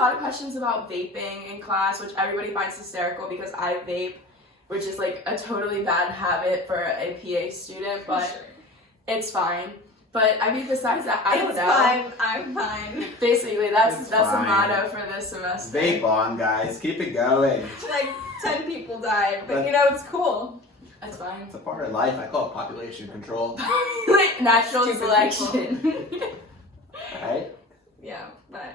lot of questions about vaping in class, which everybody finds hysterical because I vape, which is like a totally bad habit for a PA student, but it's fine. But I mean, besides that, I don't know. It's fine. I'm fine. Basically, that's the fine. motto for this semester. Vape on, guys. Keep it going. Like 10 people died, but you know it's cool. That's fine. It's a part of life. I call it population control. Natural Stupid selection. Right? Yeah, but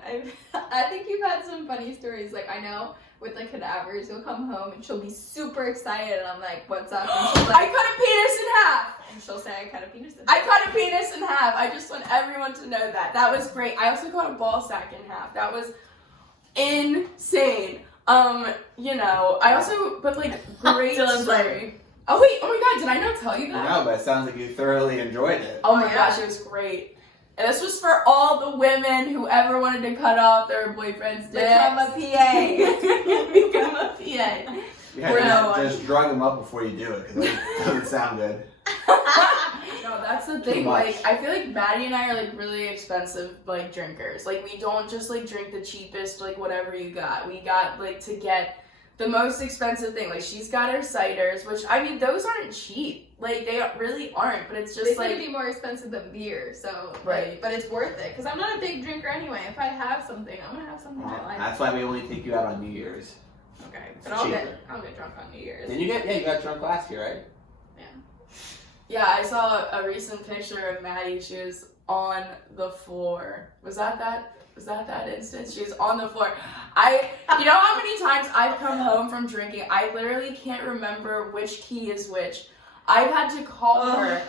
I think you've had some funny stories. Like I know with like cadavers, you'll come home and she'll be super excited, and I'm like, "What's up?" And she'll I cut a penis in half. And she'll say, "I cut a penis in half." I cut a penis in half. I just want everyone to know that. That was great. I also cut a ball sack in half. That was insane. You know, I also, but like, great story. Oh wait, oh my god, did I not tell you that? No, but it sounds like you thoroughly enjoyed it. Oh my gosh, it was great. And this was for all the women who ever wanted to cut off their boyfriend's dick. Become a PA. Become a PA. Yeah, just drug them up before you do it, because it doesn't sound good. No, that's the thing. Like, I feel like Maddie and I are like really expensive like drinkers. Like, we don't just like drink the cheapest like whatever you got. We got like to get the most expensive thing. Like, she's got her ciders, which I mean those aren't cheap. Like, they really aren't. But it's just they like could be more expensive than beer. So right. Like, but it's worth it because I'm not a big drinker anyway. If I have something, I'm gonna have something I like. That's why we only take you out on New Year's. Okay, It's but I'll cheaper. get drunk on New Year's. Did you get? Yeah, you got drunk last year, right? Yeah, I saw a recent picture of Maddie. She was on the floor. Was that instance? She was on the floor. You know how many times I've come home from drinking? I literally can't remember which key is which. I've had to call her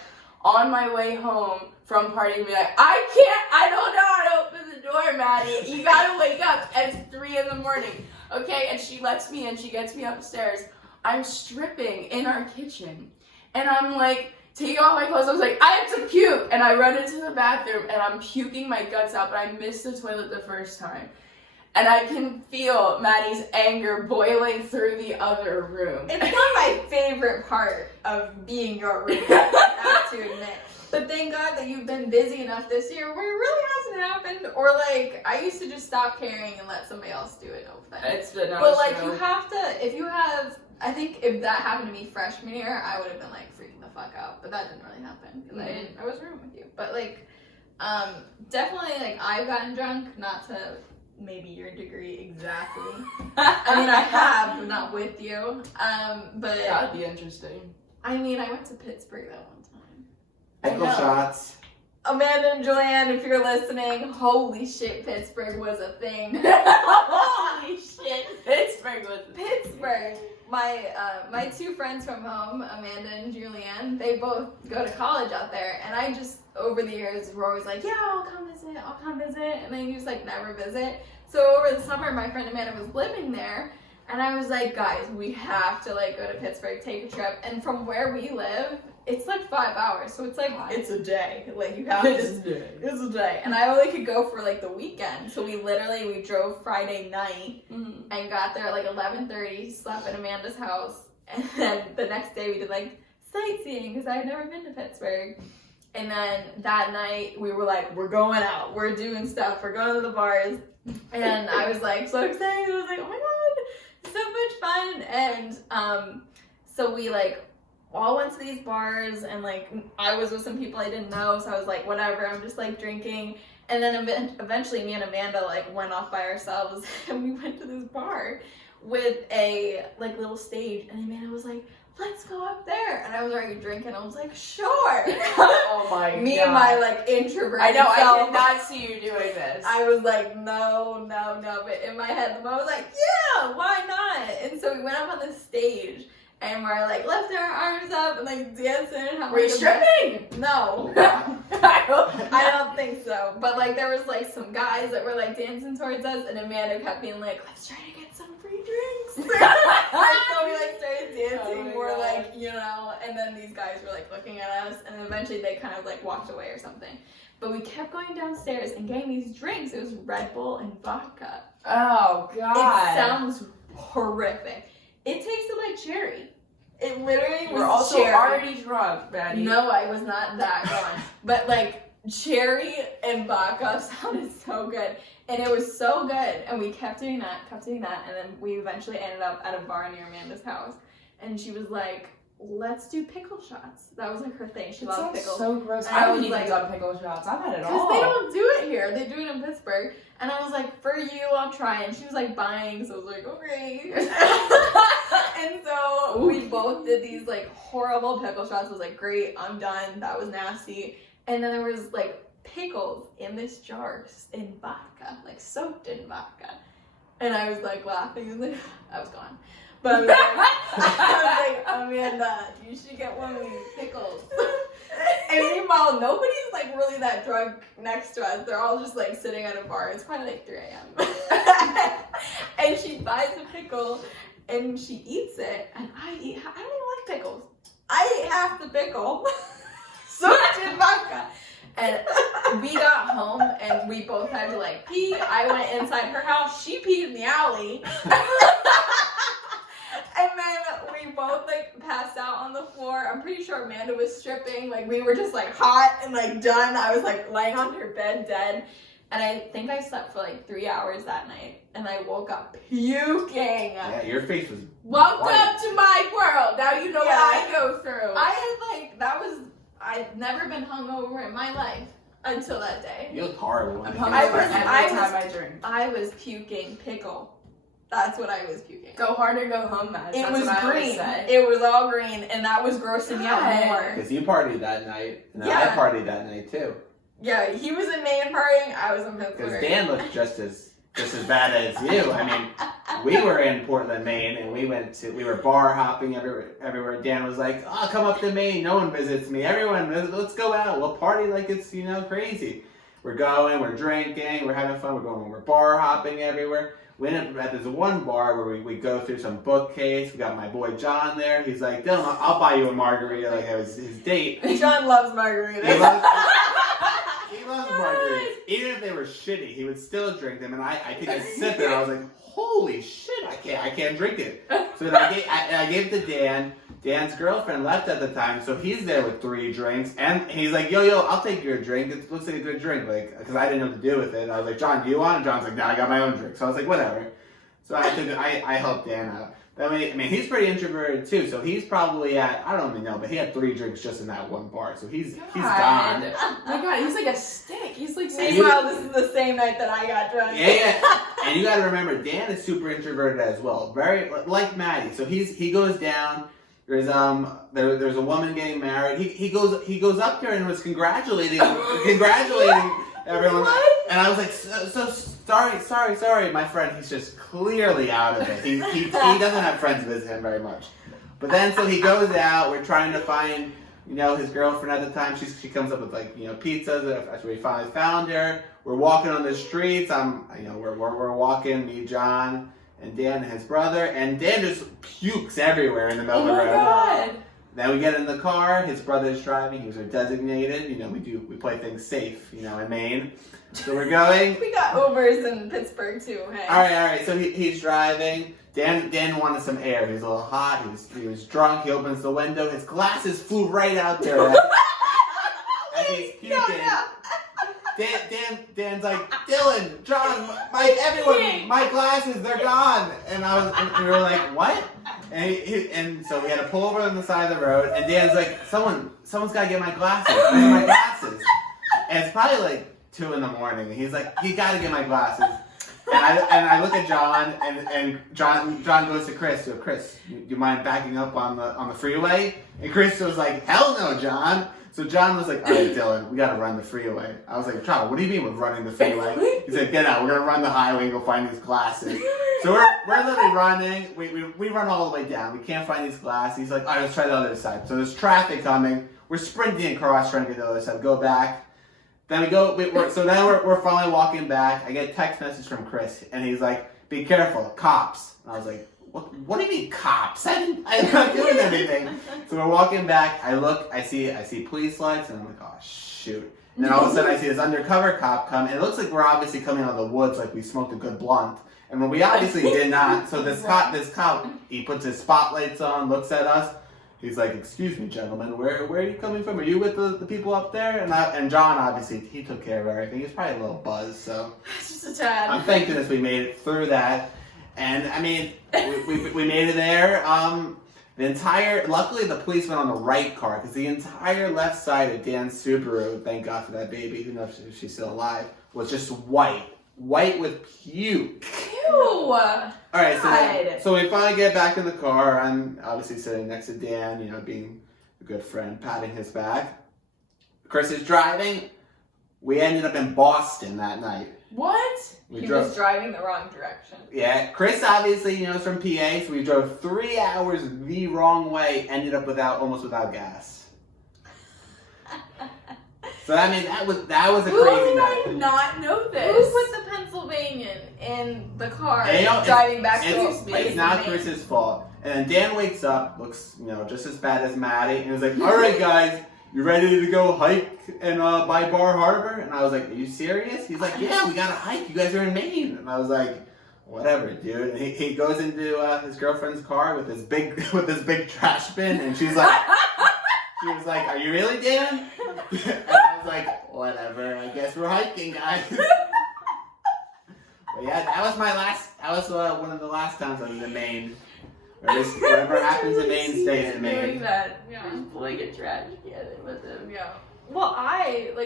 on my way home from partying and be like, I don't know how to open the door, Maddie. You gotta wake up. It's 3 a.m. Okay, and she lets me in. She gets me upstairs. I'm stripping in our kitchen. And I'm like, taking off my clothes, I was like, I have to puke! And I run into the bathroom, and I'm puking my guts out, but I missed the toilet the first time. And I can feel Maddie's anger boiling through the other room. It's not my favorite part of being your roommate, I have to admit. But thank God that you've been busy enough this year where it really hasn't happened. Or like, I used to just stop caring and let somebody else do it. But like, you have to, I think if that happened to me freshman year, I would have been like freaking the fuck out. But that didn't really happen because I was rooming with you. But like, definitely like I've gotten drunk, not to maybe your degree exactly. I mean, I have, but not with you. But that'd be interesting. I mean, I went to Pittsburgh that one time. Pickle shots. Amanda and Joanne, if you're listening, holy shit, Pittsburgh was a thing. Holy shit, Pittsburgh was a thing. Pittsburgh. My 2 friends from home, Amanda and Julianne, they both go to college out there, and I just, over the years, we're always like, yeah, I'll come visit, and then you just like never visit. So over the summer, my friend Amanda was living there, and I was like, guys, we have to like go to Pittsburgh, take a trip, and from where we live, it's like 5 hours, so it's like, it's a day. Like, you have to, it's a day. And I only could go for like the weekend, so we drove Friday night and got there at like 11:30, slept at Amanda's house, and then the next day we did like sightseeing because I had never been to Pittsburgh. And then that night we were like, we're going out, we're doing stuff, we're going to the bars, and I was like so excited. I was like, oh my god, so much fun. And so we like all went to these bars, and like I was with some people I didn't know, so I was like, whatever, I'm just like drinking. And then eventually me and Amanda like went off by ourselves, and we went to this bar with a like little stage, and Amanda was like, let's go up there. And I was already drinking. I was like, sure. Oh my god. Me and my like introvert. I know, self, I did not see you doing this. I was like, no. But in my head, I was like, yeah, why not? And so we went up on the stage, and we're like lifting our arms up and like dancing. Were you stripping? No. I don't think so. But like there was like some guys that were like dancing towards us, and Amanda kept being like, let's try to get some free drinks. And so we like started dancing more like, you know, and then these guys were like looking at us, and then eventually they kind of like walked away or something. But we kept going downstairs and getting these drinks. It was Red Bull and vodka. Oh god. It sounds horrific. It tasted like cherry. It literally was We're also cherry. already drunk, Maddie. No, I was not that drunk. But like cherry and vodka sounded so good. And it was so good. And we kept doing that. And then we eventually ended up at a bar near Amanda's house. And she was like, let's do pickle shots. That was like her thing. She loved pickles. So gross. And I haven't was even like, done pickle shots. I've had it all. because they don't do it here. They do it in Pittsburgh. And I was like, for you, I'll try. And she was like buying. So I was like, okay. And so we both did these like horrible pickle shots. I was like, great, I'm done. That was nasty. And then there was like pickles in this jar in vodka, like soaked in vodka. And I was like laughing and like, I was gone. But I was like, Amanda, you should get one of these pickles. And meanwhile, nobody's like really that drunk next to us. They're all just like sitting at a bar. It's probably like 3 a.m. And she buys a pickle and she eats it. And I don't even like pickles. I ate half the pickle. Soaked in vodka. And we got home and we both had to like pee. I went inside her house. She peed in the alley. And then we both like passed out on the floor. I'm pretty sure Amanda was stripping. Like we were just like hot and like done. I was like laying on her bed dead. And I think I slept for like 3 hours that night. And I woke up puking. Yeah, your face was Welcome white. to my world. Now you know what I go through. I've never been hungover in my life until that day. You look horrible. I'm when hungry you every think about I it. time I drink. I was puking pickle. That's what I was puking. Go hard or go home, man. It That's was what I always green. say. It was all green, and that was grossing me out God. more. Because you partied that night, and Yeah. I partied that night too. Yeah, he was in Maine partying. I was in Because Pittsburgh. Dan looked just as bad as you. I mean, we were in Portland, Maine, and we were bar hopping everywhere. Dan was like, "Oh, come up to Maine. No one visits me. Everyone, let's go out. We'll party like it's crazy. We're going. We're drinking. We're having fun. We're bar hopping everywhere." We ended up at this one bar where we go through some bookcase. We got my boy John there. He's like, "Dylan, I'll buy you a margarita." Like it was his date. John loves margaritas. He loves margaritas. Even if they were shitty, he would still drink them. And I think I sipped it. I was like, "Holy shit! I can't drink it." So then I gave it to Dan. Dan's girlfriend left at the time, so he's there with 3 drinks, and he's like, "Yo, I'll take your drink. It looks like a good drink." Like, because I didn't know what to do with it. I was like, "John, do you want it?" John's like, "No, I got my own drink." So I was like, "Whatever." So I helped Dan out. I mean, he's pretty introverted too, so he's probably at, I don't even know, but he had 3 drinks just in that one bar, so he's gone. Oh my God, he's like a stick. He's like Meanwhile, this is the same night that I got drunk. Yeah. And you got to remember, Dan is super introverted as well, very like Maddie. So he goes down. There's a woman getting married. He goes up there and was congratulating everyone. What? And I was like, so sorry, my friend. He's just clearly out of it. He doesn't have friends visit him very much. But then so he goes out. We're trying to find his girlfriend at the time. She comes up with pizzas after we finally found her. We're walking on the streets. We're walking. Me, John, and Dan and his brother, and Dan just pukes everywhere in the middle of the road. Oh my God. Then we get in the car. His brother's driving. He was our designated. We play things safe. In Maine. So we're going. We got Ubers in Pittsburgh too. Hey. All right. So he's driving. Dan wanted some air. He was a little hot. He was drunk. He opens the window. His glasses flew right out there. As he's puking. No. Dan's like, "Dylan, John, everyone, my glasses, they're gone." And we were like, "What?" And so we had to pull over on the side of the road. And Dan's like, "Someone's got to get my glasses. Where's my glasses?" And it's probably like 2 a.m. He's like, "You got to get my glasses." And I look at John, and John goes to Chris. So Chris, you mind backing up on the freeway? And Chris was like, "Hell no, John." So John was like, "All right, Dylan, we got to run the freeway." I was like, "John, what do you mean we're running the freeway?" He said, "Get out. We're gonna run the highway and go find these glasses." So we're literally running. We run all the way down. We can't find these glasses. He's like, "All right, let's try the other side." So there's traffic coming. We're sprinting across trying to get to the other side. Go back. Then we go. So now we're finally walking back. I get a text message from Chris, and he's like, "Be careful, cops." And I was like, What do you mean cops? I'm not doing anything. So we're walking back. I look. I see police lights, and I'm like, "Oh shoot!" And then all of a sudden, I see this undercover cop come, and it looks like we're obviously coming out of the woods, like we smoked a good blunt. And we obviously did not. So this cop, he puts his spotlights on, looks at us, he's like, excuse me, gentlemen, where are you coming from? Are you with the people up there? And John, obviously, he took care of everything. He was probably a little buzzed, so. Just a tad. I'm thank goodness we made it through that. And, I mean, we made it there. Luckily the police went on the right car, because the entire left side of Dan's Subaru, thank God for that baby, who knows if she's still alive, was just white with puke. Ew. Alright, so we finally get back in the car. I'm obviously sitting next to Dan, being a good friend, patting his back. Chris is driving. We ended up in Boston that night. What? He was driving the wrong direction. Yeah, Chris obviously, is from PA, so we drove 3 hours the wrong way, ended up almost without gas. So I mean, that was a crazy night. Who did I not know this? Who put the Pennsylvanian in the car And, driving back to his place? It's not Chris's fault. And then Dan wakes up, looks, just as bad as Maddie, and he's like, all right, guys, you ready to go hike and by Bar Harbor? And I was like, are you serious? He's like, yeah, we got to hike. You guys are in Maine. And I was like, whatever, dude. And he goes into his girlfriend's car with his big trash bin, and she was like, are you really, Dan? And I was like, whatever. I guess we're hiking, guys. But yeah, that was one of the last times I was in Maine. Whatever happens in Maine stays in Maine. Doing that. Yeah. Just pulling a trash can in with him. Yeah. Well,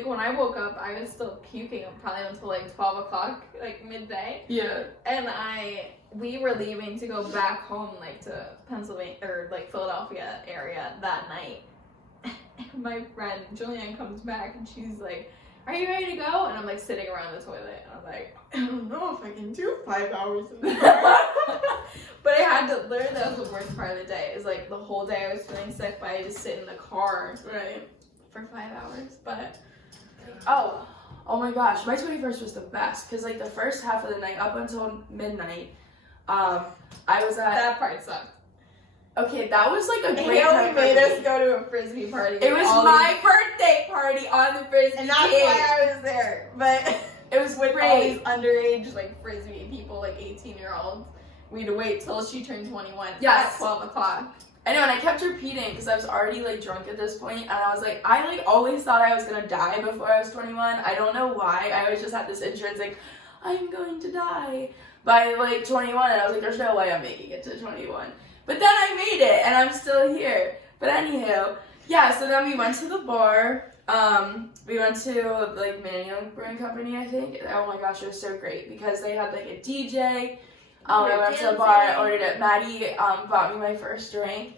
when I woke up, I was still puking probably until 12 o'clock, midday. Yeah. And we were leaving to go back home, to Pennsylvania, or Philadelphia area that night. And my friend, Julianne, comes back and she's like, are you ready to go? And I'm sitting around the toilet. And I'm like, I don't know if I can do 5 hours in the car. But I had to, literally, that was the worst part of the day. Is the whole day I was feeling sick, but I just sit in the car for 5 hours. But oh my gosh, my 21st was the best, because the first half of the night up until midnight, I was at that part sucked. Okay, that was a great He only made party. us go to a frisbee party. It was my birthday party on the frisbee and that's why I was there. But it was with great. all these underage frisbee people, 18-year-olds. We had to wait till she turned 21 at 12 o'clock. I know, and I kept repeating because I was already drunk at this point, and I was I always thought I was gonna die before I was 21. I don't know why. I always just had this intrinsic, I'm going to die by 21, and I was there's no way I'm making it to 21. But then I made it, and I'm still here. But anywho, yeah. So then we went to the bar. We went to Manning Brewing Company, I think. Oh my gosh, it was so great because they had a DJ. I went to the bar, I ordered it. Maddie bought me my first drink.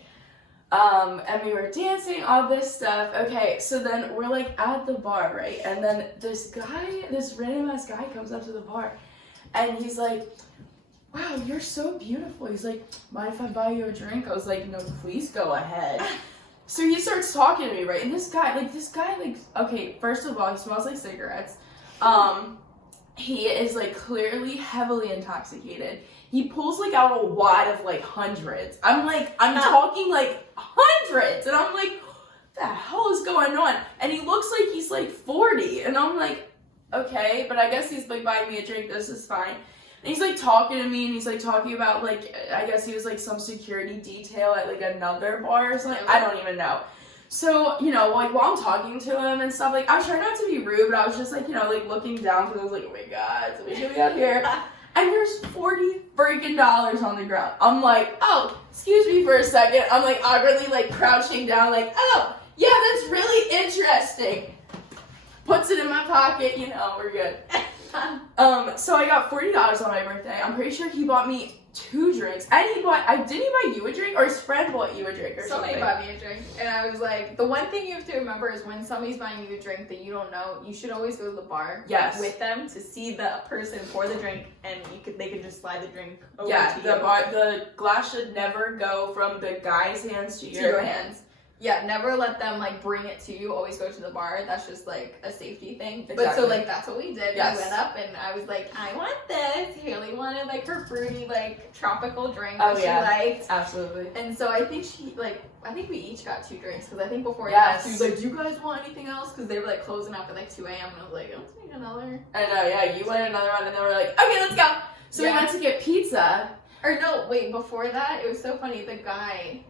And we were dancing, all this stuff. Okay, so then we're at the bar, right? And then this random ass guy comes up to the bar, and he's like, wow, you're so beautiful. He's like, mind if I buy you a drink? I was like, no, please go ahead. So he starts talking to me, right? And this guy, okay, first of all, he smells like cigarettes. He is clearly heavily intoxicated. He pulls out a wad of hundreds. I'm talking hundreds, and I'm what the hell is going on? And he looks like he's 40, and I'm okay, but I guess he's buying me a drink. This is fine. And he's talking to me, and he's talking about I guess he was some security detail at another bar or something. I don't even know. So, while I'm talking to him and stuff, I was trying not to be rude, but I was just looking down because I was oh my god, so we should be up here. And there's $40 freaking on the ground. I'm oh, excuse me for a second. I'm awkwardly crouching down, oh, yeah, that's really interesting. Puts it in my pocket, we're good. So I got $40 on my birthday. I'm pretty sure he bought me 2 drinks. And did he buy you a drink, or his friend bought you a drink or something? Somebody bought me a drink, and I was the one thing you have to remember is when somebody's buying you a drink that you don't know, you should always go to the bar with them to see the person pour the drink, and they could just slide the drink over to you. The glass should never go from the guy's hands to your hands. Yeah, never let them bring it to you. Always go to the bar. That's just a safety thing. Exactly. But so that's what we did. Yes. We went up and I was I want this. Haley wanted her fruity tropical drink that she liked. Absolutely. And so I think I think we each got 2 drinks because I think before she was do you guys want anything else? Because they were closing up at 2 a.m. and I was let's make another. I know, yeah. You wanted another one, and then we're okay, let's go. So we went to get pizza. Or no, wait. Before that, it was so funny. The guy.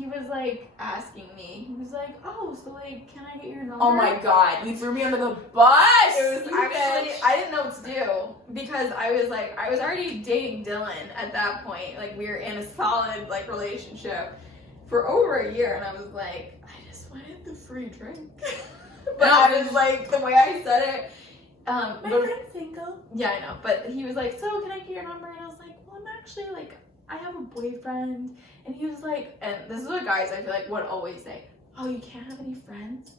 he was like asking me. He was like, "Oh, so like, can I get your number?" Oh my god, you threw me under the bus. It was you actually, bitch. I didn't know what to do because I was already dating Dylan at that point. Like, we were in a solid like relationship for over a year, and I was like, I just wanted the free drink. But No, I was like, the way I said it, My but- friend's single. yeah, I know. But he was like, "So can I get your number?" And I was like, "Well, I'm actually like, I have a boyfriend." And he was like, and this is what guys I feel like would always say, "Oh, you can't have any friends."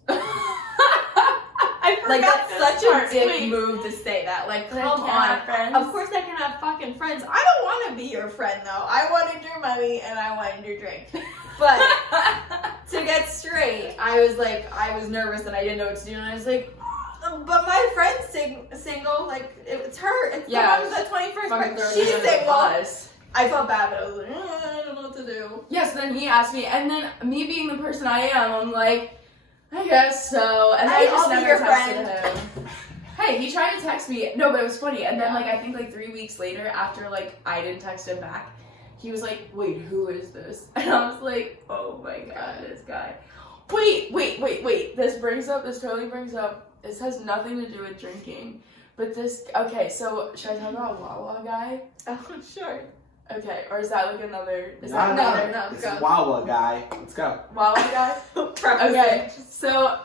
I forgot Like, that's this such part. a dick Wait. move to say that. Like, Like, come can't on. have friends? Of course I can have fucking friends. I don't want to be your friend though. I wanted your money and I wanted your drink. But to get straight, I was nervous and I didn't know what to do, and I was like, but my friend's single. Like, it's her. It's Yeah, the one with the 21st. Fucking But throw me she's under the single. bus. I felt bad, but I was like, I don't know what to do. Yes, then he asked me, and then me being the person I am, I'm like, I guess so. And I just I'll be never your texted friend. him. Hey, he tried to text me. No, but it was funny. And then, Yeah. like, I think, like, 3 weeks later, after, like, I didn't text him back, he was like, wait, who is this? And I was like, oh my god, this guy. Wait. This totally brings up, this has nothing to do with drinking. But this, okay, so should I talk about Wawa guy? Oh, sure. Okay, or is that like another, is No, that no, another no. This go. is Wawa guy. Let's go. Wawa guy? Preface Okay, it. so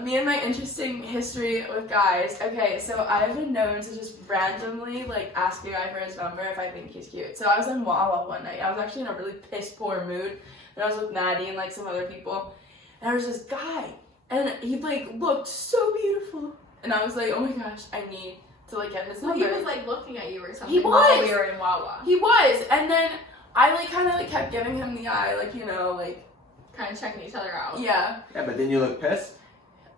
me and my interesting history with guys. Okay, so I've been known to just randomly like ask a guy for his number if I think he's cute. So I was in Wawa one night. I was actually in a really piss poor mood, and I was with Maddie and like some other people, and there was this guy, and he like looked so beautiful, and I was like, oh my gosh, I need to like get his So number. he was like looking at you or something. He while was. we were in Wawa. He was, and then I like kind of like kept giving him the eye, like you know, like Kind of checking each other out. yeah. Yeah, but then you look pissed.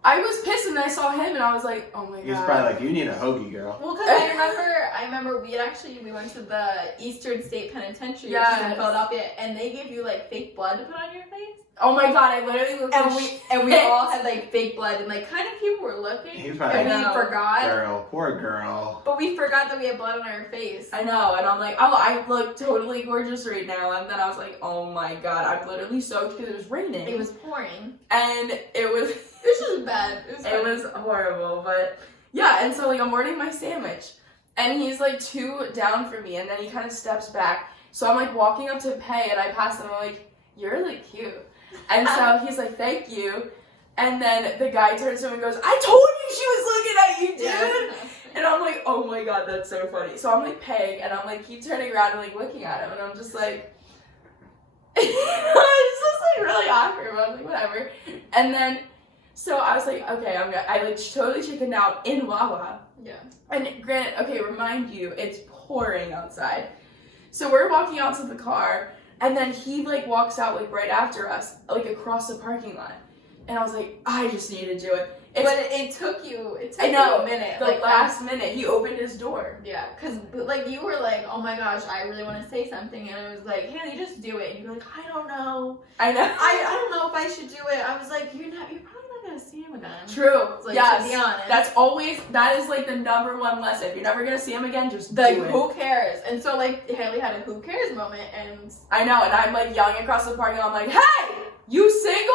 I was pissed and then I saw him and I was like, oh my god. He was probably like, you need a hoagie, girl. Well, because I remember we went to the Eastern State Penitentiary, which is Yes. in Philadelphia, and they give you like fake blood to put on your face. Oh my god, I literally looked And we all had like fake blood, and like kind of people were looking, He was probably and I we know. forgot. Girl, poor girl. But we forgot that we had blood on our face. I know, and I'm like, oh, I look totally gorgeous right now. And then I was like, oh my god, I'm literally soaked because it was raining. It was pouring. And it was, This was bad. It was. it was horrible. But yeah, and so like I'm ordering my sandwich, and he's like 2 down from me, and then he kind of steps back. So I'm like walking up to pay, and I pass him. I'm like, you're really cute. And so he's like, thank you. And then the guy turns to him and goes, I told you she was looking at you, dude. And I'm like, oh my god, that's so funny. So I'm like paying, and I'm like keep turning around and like looking at him, and I'm just like, it's just like really awkward. But I was like, whatever. And then, so I was like, okay, I like totally chickened out in Wawa. Yeah. And granted, okay, remind you, it's pouring outside. So we're walking out to the car, and then he like walks out like right after us, like across the parking lot. And I was like, I just need to do it. But it took you. It took I know, you a minute. the last minute, he opened his door. Yeah, because like you were like, oh my gosh, I really want to say something, and I was like, Haley, just do it. And you were like, I don't know. I know. I don't know if I should do it. I was like, you're probably not gonna see him again. True. Like, yes. to be honest. That is like the number one lesson. If you're never gonna see him again, just Like, do it. who cares? And so like Haley had a who cares moment, and I know, and I'm like yelling across the parking lot, I'm like, hey, you single?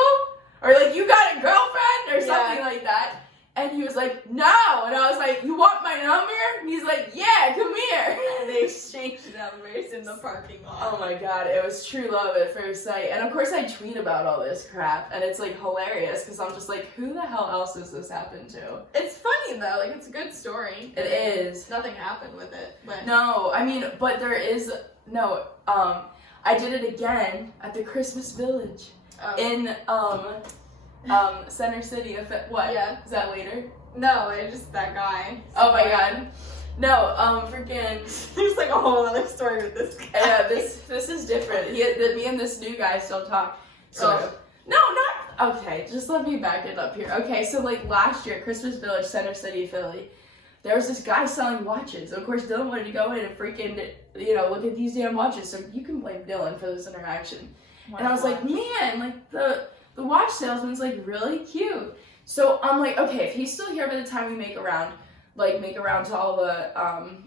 Or like, you got a girlfriend? Or something like that. And he was like, no. And I was like, you want my number? And he's like, yeah, come here. and they exchanged numbers in the parking lot. Oh my god, it was true love at first sight. And of course I tweet about all this crap, and it's like hilarious, because I'm just like, who the hell else does this happen to? It's funny though, like it's a good story. It is. Nothing happened with it, but No, I mean, but there is, no, I did it again at the Christmas Village in, Center City. What? Yeah. Is that later? no, it's just that guy. Oh my god. No, freaking, There's like a whole other story with this guy. yeah, this is different. Me and this new guy still talk. So, Oh. no, not, okay, just let me back it up here. Okay, so like last year, Christmas Village, Center City, Philly, there was this guy selling watches. Of course, Dylan wanted to go in and freaking, look at these damn watches. So you can blame Dylan for this interaction. And I was like, man, like the watch salesman's like really cute. So I'm like, okay, if he's still here by the time we make around to all the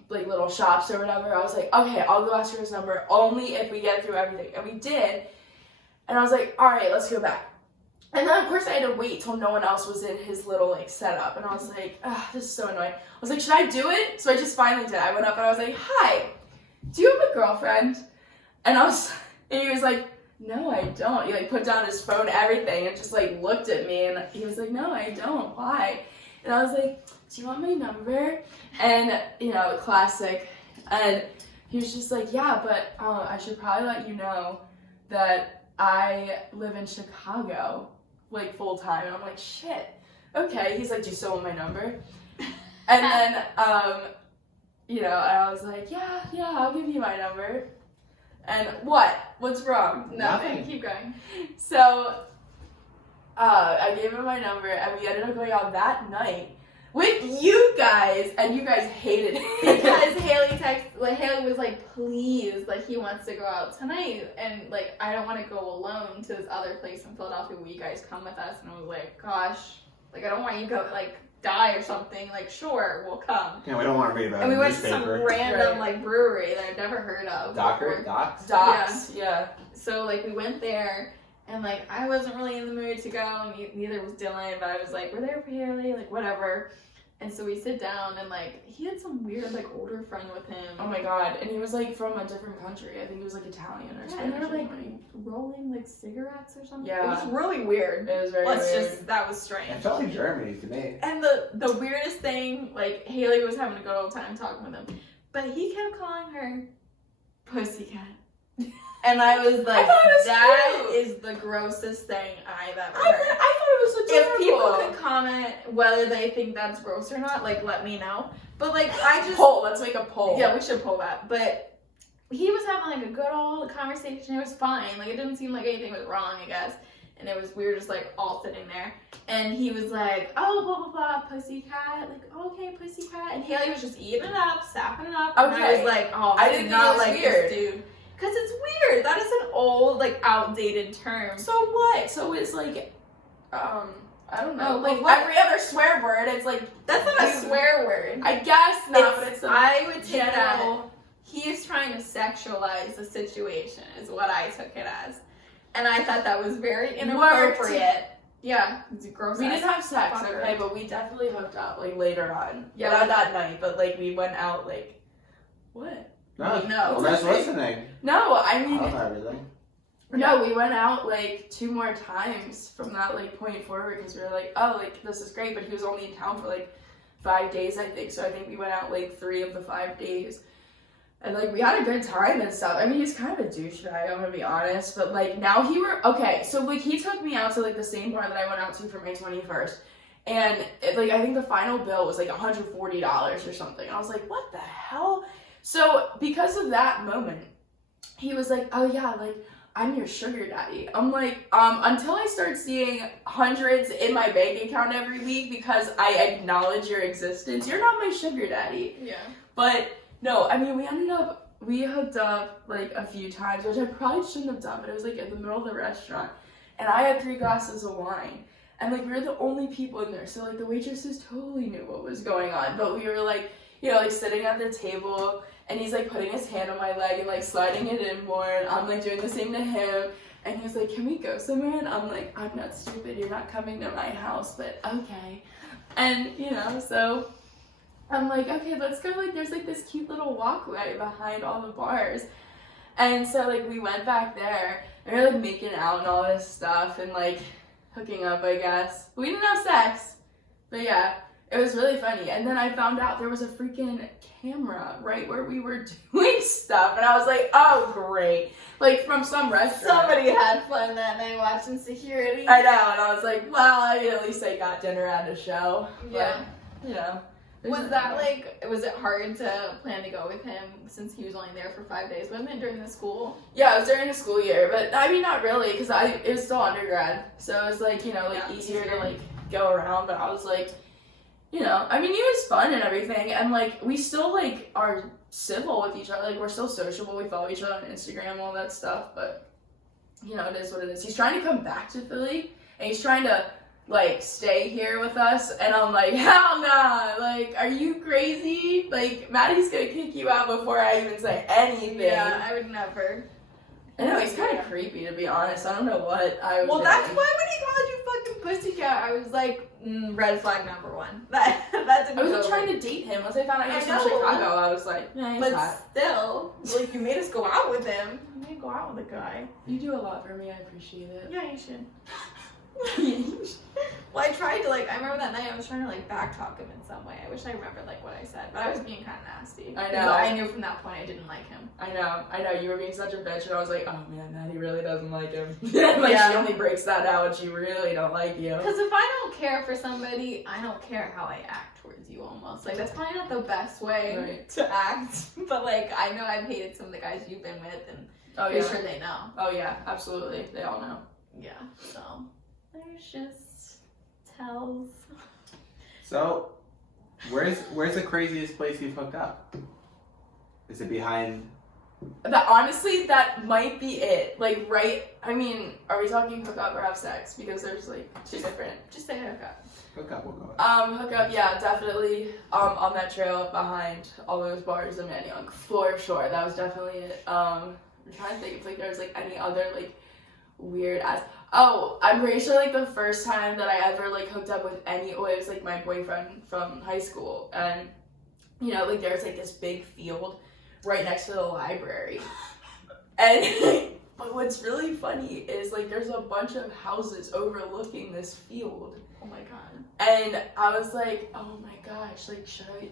like little shops or whatever, I was like, okay, I'll go ask for his number only if we get through everything. And we did. And I was like, all right, let's go back. And then, of course, I had to wait till no one else was in his little, like, setup. And I was like, this is so annoying. I was like, should I do it? So I just finally did. I went up and I was like, hi, do you have a girlfriend? And he was like, no, I don't. He, like, put down his phone, everything, and just, like, looked at me. And he was like, no, I don't. Why? And I was like, do you want my number? And, you know, classic. And he was just like, yeah, but I should probably let you know that I live in Chicago, like, full time. And I'm like, shit. Okay. He's like, do you still want my number? And then, you know, and I was like, yeah, I'll give you my number. And what? What's wrong? Nothing. Keep going. So, I gave him my number, and we ended up going out that night with you guys, and you guys hated it. Because Haley was like, please, like, he wants to go out tonight, and, like, I don't want to go alone to this other place in Philadelphia. Will you guys come with us? And I was like, gosh, like, I don't want you to go, like, die or something. Like, sure, we'll come. Yeah, we don't want to read about And we went to newspaper. some random, like, brewery that I've never heard of. Docks, yeah. So, like, we went there, and, like, I wasn't really in the mood to go, and neither was Dylan, but I was like, we're there for Haley, like, whatever. And so we sit down, and, like, he had some weird, like, older friend with him. Oh my god, and he was, like, from a different country. I think he was, like, Italian or Spanish. And they were, or like, something. rolling, like, cigarettes or something. Yeah. It was really weird. It was very weird. That was strange. It felt like Germany to me. And the weirdest thing, like, Haley was having a good old time talking with him, but he kept calling her Pussycat. And I was like, that is the grossest thing I've ever heard. I thought it was so If terrible. people could comment whether they think that's gross or not, like, let me know. But, like, I just... Poll, let's make a poll. Yeah, we should pull that. But he was having, like, a good old conversation. It was fine. Like, it didn't seem like anything was wrong, I guess. And it was, we were just, like, all sitting there. And he was like, oh, blah, blah, blah, pussycat. Like, okay, pussycat. And Haley was just eating it up, sapping it up. And I was like, oh, I did not like this dude. Because it's weird. That is an old, like, outdated term. So what? So it's like, I don't know. Oh, like, what? every other swear word, it's like... That's not a swear word. I guess not, but it's a I would take general... that. He is trying to sexualize the situation, is what I took it as. And I thought that was very inappropriate. Yeah, it's gross. We didn't have sex, fucker. okay, but we definitely hooked up, like, later on. Yeah, Not that night, but, like, we went out, like... What? No, No. that's listening. No, I mean... I don't know everything. No, we went out, like, 2 more times from that, like, point forward, because we were like, oh, like, this is great, but he was only in town for, like, 5 days, I think, so I think we went out, like, 3 of the 5 days. And, like, we had a good time and stuff. I mean, he's kind of a douchebag, I'm gonna be honest, but, like, now okay, so, like, he took me out to, like, the same bar that I went out to for my 21st, and, like, I think the final bill was, like, $140 or something, and I was like, what the hell? So, because of that moment, he was like, oh, yeah, like, I'm your sugar daddy. I'm like, until I start seeing hundreds in my bank account every week because I acknowledge your existence, you're not my sugar daddy. Yeah. But, no, I mean, we hooked up, like, a few times, which I probably shouldn't have done, but it was, like, in the middle of the restaurant, and I had 3 glasses of wine, and, like, we were the only people in there, so, like, the waitresses totally knew what was going on, but we were, like, you know, like, sitting at the table, and he's, like, putting his hand on my leg and, like, sliding it in more, and I'm, like, doing the same to him, and he was like, can we go somewhere? And I'm like, I'm not stupid, you're not coming to my house, but okay. And, you know, so I'm like, okay, let's go, like, there's, like, this cute little walkway behind all the bars. And so, like, we went back there, and we were, like, making out and all this stuff, and, like, hooking up, I guess. We didn't have sex, but yeah. It was really funny. And then I found out there was a freaking camera right where we were doing stuff. And I was like, oh, great. Like, from some restaurant. Somebody had fun that night watching Security. I know. And I was like, well, I mean, at least I got dinner at a show. Yeah. But, you know. Was that, like, was it hard to plan to go with him since he was only there for 5 days? Wasn't it during the school? Yeah, it was during the school year. But, I mean, not really, because it was still undergrad. So it was, like, you know, like, easier to, like, go around. But I was like... You know, I mean, he was fun and everything, and, like, we still, like, are civil with each other, like, we're still sociable, we follow each other on Instagram, all that stuff, but, you know, it is what it is. He's trying to come back to Philly, and he's trying to, like, stay here with us, and I'm like, hell nah, like, are you crazy? Like, Maddie's gonna kick you out before I even say anything. Yeah, I would never. I know, he's kind of creepy, to be honest. I don't know what I was Well, doing. that's why when he called you fucking pussycat, I was like, red flag number one. That didn't I wasn't go trying over. to date him. Once I found out he was I from know. Chicago, I was like, yeah, he's But hot. still, like, you made us go out with him. You made go out with a guy. You do a lot for me. I appreciate it. Yeah, you should. Well, I tried to, like, I remember that night I was trying to, like, backtalk him in some way. I wish I remembered, like, what I said. But I was being kind of nasty. I 'Cause know. I knew from that point I didn't like him. I know. You were being such a bitch, and I was like, oh man, Maddie really doesn't like him. Like, Yeah. she only breaks that out when she really don't like you. Because if I don't care for somebody, I don't care how I act towards you almost. Like, that's probably not the best way Right. to act. But, like, I know I've hated some of the guys you've been with, and Oh pretty yeah. sure they know. Oh yeah, absolutely. They all know. Yeah, so there's just tells. So, where's the craziest place you've hooked up? Is it behind? Honestly, that might be it. Like, right? I mean, are we talking hook up or have sex? Because there's like two different. Just say hookup. Hook up, we'll go. Hook up, yeah, definitely. On that trail behind all those bars in Manayunk, for sure. That was definitely it. I'm trying to think if like there was like any other like weird ass. Oh, I'm pretty sure like the first time that I ever like hooked up with it was like my boyfriend from high school, and you know like there's like this big field right next to the library, and but what's really funny is like there's a bunch of houses overlooking this field. Oh my god. And I was like, oh my gosh, like, should I,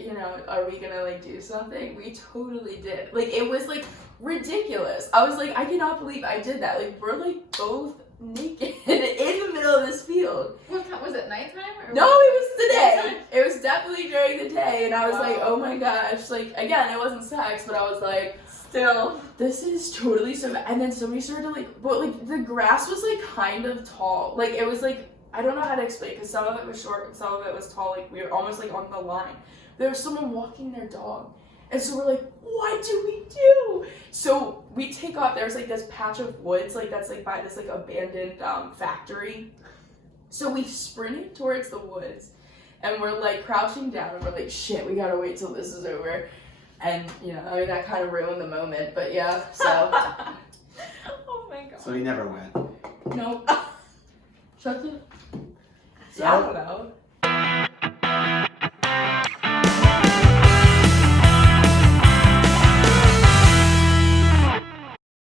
you know, are we gonna, like, do something? We totally did. Like, it was, like, ridiculous. I was like, I cannot believe I did that. Like, we're, like, both naked in the middle of this field. What time was it? Nighttime? Or No, it was the daytime? day. It was definitely during the day. And I was like, Wow. oh my gosh. Like, again, it wasn't sex, but I was like, Still. this is totally so bad. And then somebody started to, like, but, like, the grass was, like, kind of tall. Like, it was, like, I don't know how to explain because some of it was short and some of it was tall. Like, we were almost, like, on the line. There was someone walking their dog. And so we're like, what do we do? So we take off. There's, like, this patch of woods, like, that's, like, by this, like, abandoned factory. So we sprinted towards the woods. And we're, like, crouching down. And we're like, shit, we gotta wait till this is over. And, you know, I mean, that kind of ruined the moment. But, yeah, so. Oh my god. So he never went. Nope. Shut the... So, I don't know.